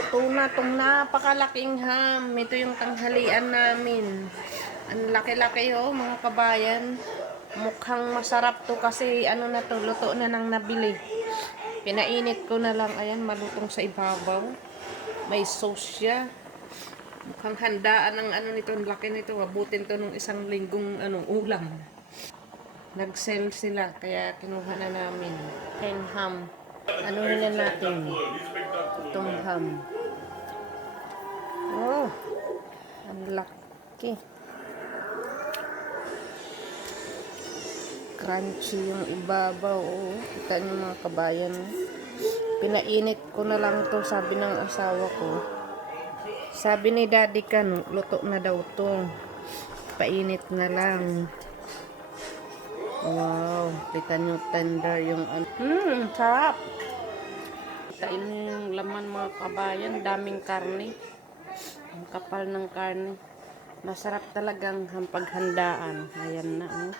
luto na itong napakalaking ham. Ito yung tanghalian namin. Ang laki-laki oh, mga kabayan. Mukhang masarap to kasi ano na to, luto na nang nabili. Pinainit ko na lang. Ayan, malutong sa ibabaw. May sauce siya. Mukhang handaan ng ano nito, ang laki nito. Abutin to ng isang linggong ulam. Nag-sell sila, kaya kinuha na namin. King ham. Ano na natin? Itong ham. Oh, ang laki. Crunchy yung ibabaw. Oh, kita niyo mga kabayan. Pinainit ko na lang to, sabi ng asawa ko. Sabi ni Daddy kan, luto na daw to. Painit na lang. Wow, kita niyo tender yung sarap. Tain yung laman mga kabayan, daming karne. Ang kapal ng karne. Masarap talagang paghandaan. Ayan na, oh.